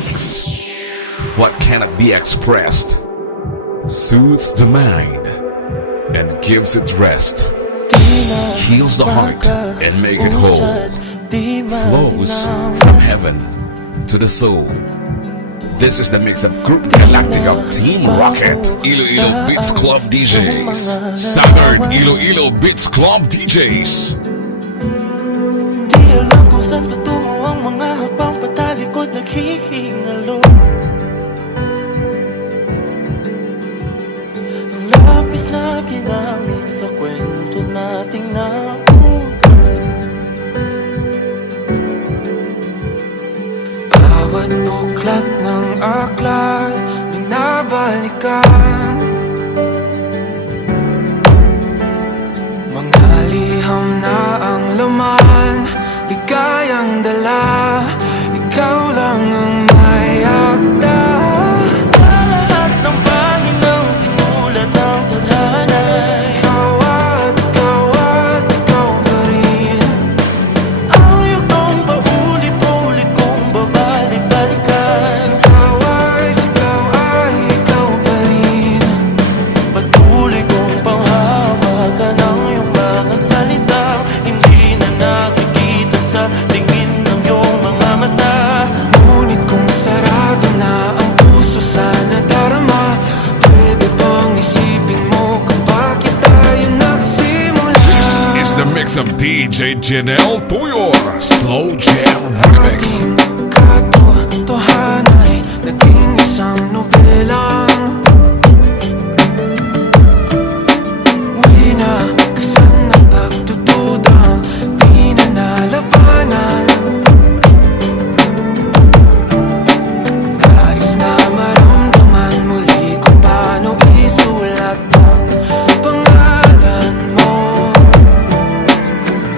speaks what cannot be expressed, soothes the mind and gives it rest, heals the heart and make it whole, flows from heaven to the soul. This is the mix of Group Galactic of Team Rocket, Iloilo Beats Club DJs, Southern Iloilo Beats Club DJs. Di alam kung saan tutungo ang mga habang patalikod naghihingalo. Ang lapis na ginamit sa kwento nating naulat. Bawat buklat ng aklat binabalikan, mga liham na ang laman, ligayang dala, ikaw lang ang may akda. Sa lahat ng pahinang sinulat ng tadhana, ikaw at ikaw at ikaw pa rin. Ang yugtong paulit-ulit kong babalik-balikan, ikaw ay ikaw pa rin. Patuloy kong panghawakan ang iyong mga salitang hindi na nakikita sa tingin ng iyong mga mata. Ngunit kung sarado na ang puso sana darama, pwede bang isipin mo kung bakit tayo nagsimula? This is the mix of DJ Janelle Tuyor, Slow Jam Remix. Katotohanan ay naging isang nobela. Uwi na kasan ng pagtutudang di na nalabanan. Nais na maramdaman muli kung paano isulat ang pangalan mo.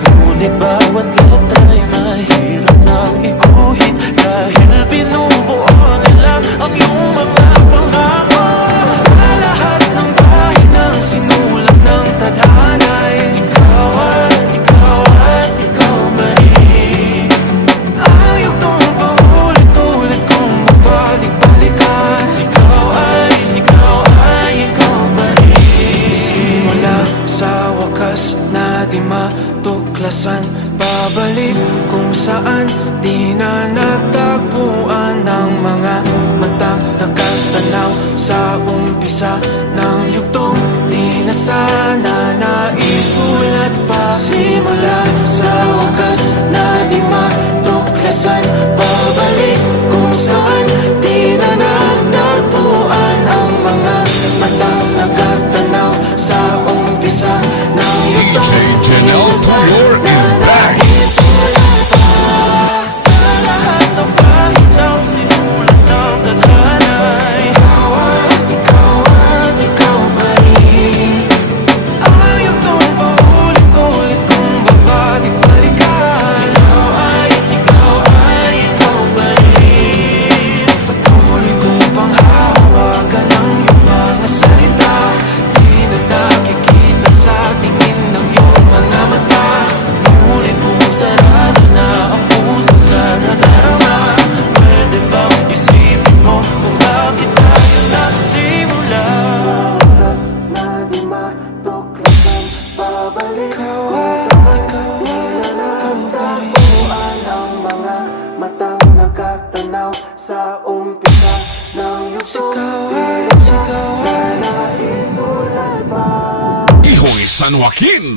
Ngunit bawat letra ay mahirap nang ikuhin, dahil binubuo nila ang iyong mga pangako. Sa lahat ng pahinang sinulat ng tadhana, ikaw at ikaw at ikaw pa rin. Ang yugtong paulit-ulit kong babalik-balikan, ikaw ay ikaw pa rin. Simula sa wakas na di matuklasan, babalik kung saan di na natagpuan ng mga matang nakatanaw sa umpisa ng yugtong di na sana naisulat pa. Simula sa wakas na di matuklasan, babalik kung saan di na natagpuan ng mga matang nakatanaw sa umpisa ng yugtong DJ Janelle Tuyor is back. Sa umpisa ng yugtong Ihoy San Joaquin.